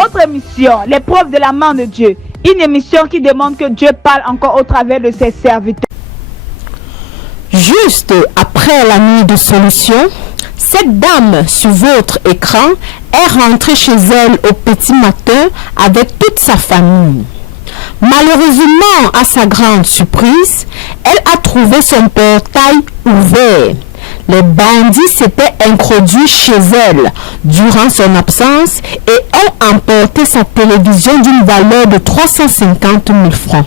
Votre émission, l'épreuve de la main de Dieu. Une émission qui demande que Dieu parle encore au travers de ses serviteurs. Juste après la nuit de solution, cette dame sur votre écran est rentrée chez elle au petit matin avec toute sa famille. Malheureusement, à sa grande surprise, elle a trouvé son portail ouvert. Les bandits s'étaient introduits chez elle durant son absence et ont emporté sa télévision d'une valeur de 350 000 francs.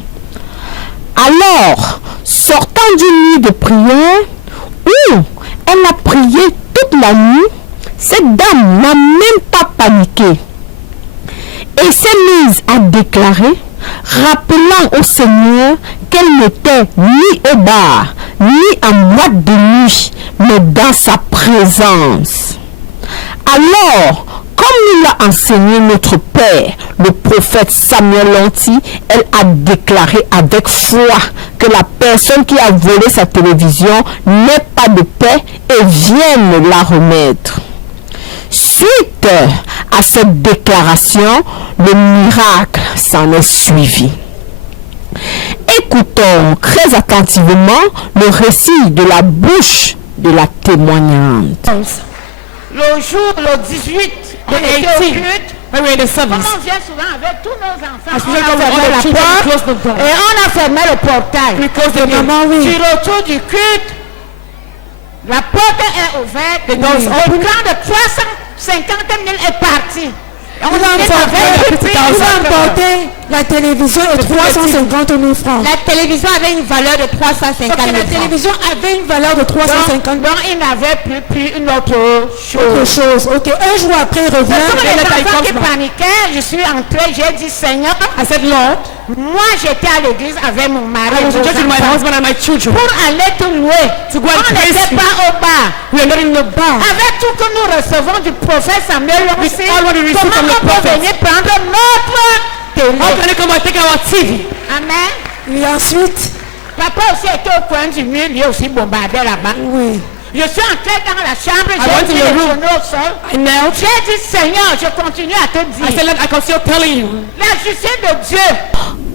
Alors, sortant d'une nuit de prière, où elle a prié toute la nuit, cette dame n'a même pas paniqué et s'est mise à déclarer, rappelant au Seigneur qu'elle n'était ni au bar, ni en boîte de nuit, mais dans sa présence. Alors, comme nous l'a enseigné notre Père, le prophète Samuel Lanty, elle a déclaré avec foi que la personne qui a volé sa télévision n'ait pas de paix et vienne la remettre. Suite à cette déclaration, le miracle s'en est suivi. Écoutons très attentivement le récit de la bouche de la témoignante. Le jour, le 18, on était au culte. Comme on vient souvent avec tous nos enfants, on a fermé la porte et on a fermé le portail. Sur retour du culte, la porte est ouverte, le plan de 350 000 est parti. Vous emporté la télévision et 350 000 francs. La télévision avait une valeur de 350 000 francs. La télévision avait une valeur de 350 000 francs. Donc il n'avait plus une autre chose. Ok, un jour après, il revient. Ce sont les enfants qui paniquaient. Je suis entrée, j'ai dit Seigneur, à cette Lord. Moi j'étais à l'église avec mon mari pour aller tout louer. On n'était pas au bar. Avec tout que nous recevons du prophète Samuel Lanty, comment on peut venir prendre notre télé? Amen. Et ensuite, papa aussi était au coin du mur, lui aussi bombardé là-bas. Oui. Je suis entrée dans la chambre, j'ai mis les genoux au sol. J'ai dit Seigneur, je continue à te dire. La justice de Dieu.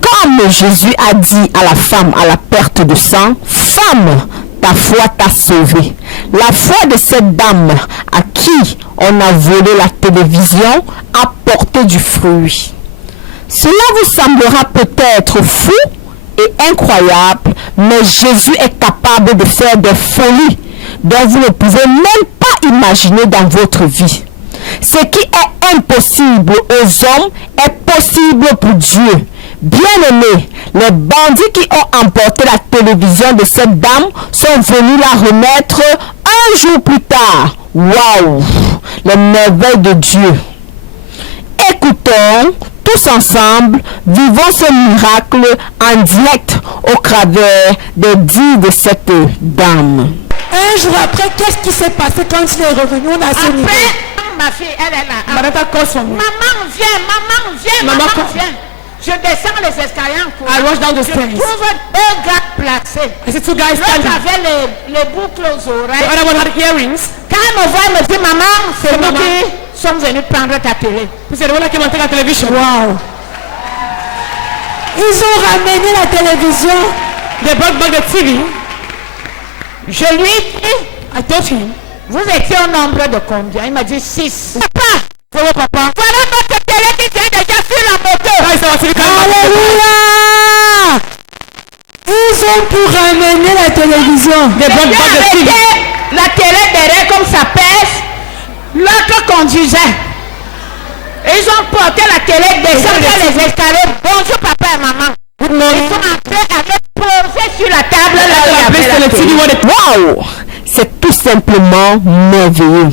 Comme Jésus a dit à la femme à la perte de sang, femme, ta foi t'a sauvée. La foi de cette dame à qui on a volé la télévision a porté du fruit. Cela vous semblera peut-être fou et incroyable, mais Jésus est capable de faire des folies dont vous ne pouvez même pas imaginer dans votre vie. Ce qui est impossible aux hommes est possible pour Dieu. Bien-aimés, les bandits qui ont emporté la télévision de cette dame sont venus la remettre un jour plus tard. Waouh! Les merveilles de Dieu. Écoutons tous ensemble, vivons ce miracle en direct au travers des dits de cette dame. Un jour après, qu'est-ce qui s'est passé quand il est revenu? On a ce niveau. Ma fille, elle est là. Maman, viens. Je descends les escaliers en courant. Je trouve deux gars placés. L'autre avait les boucles aux oreilles. Quand elle me voit, elle me dit, maman, c'est nous qui sommes venus prendre ta télé. Wow. Ils ont ramené la télévision. Je lui ai dit, vous étiez au nombre de combien? Il m'a dit 6. Papa, voilà notre télé qui vient déjà sur la moto. Alléluia! Ils ont pu ramener la télévision. La télé derrière comme ça pèse. L'autre conduisait. Ils ont porté la télé, descendu les escaliers. Bonjour papa et maman. Ils sont entrés avec posé sur la table. Waouh! C'est tout simplement merveilleux.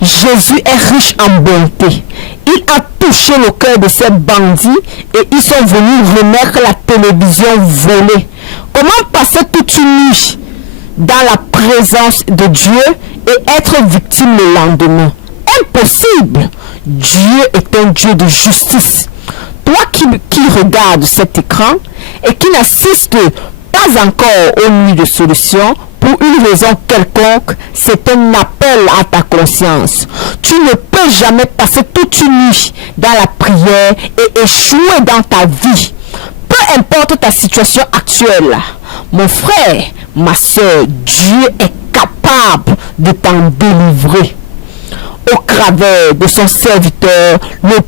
Jésus est riche en bonté. Il a touché le cœur de ces bandits et ils sont venus remettre la télévision volée. Comment passer toute une nuit dans la présence de Dieu et être victime le lendemain? Impossible! Dieu est un Dieu de justice. Toi qui regardes cet écran et qui n'assiste pas encore aux nuits de solution, pour une raison quelconque, c'est un appel à ta conscience. Tu ne peux jamais passer toute une nuit dans la prière et échouer dans ta vie. Peu importe ta situation actuelle, mon frère, ma soeur, Dieu est capable de t'en délivrer. Au travers de son serviteur, le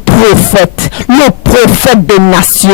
prophète des nations,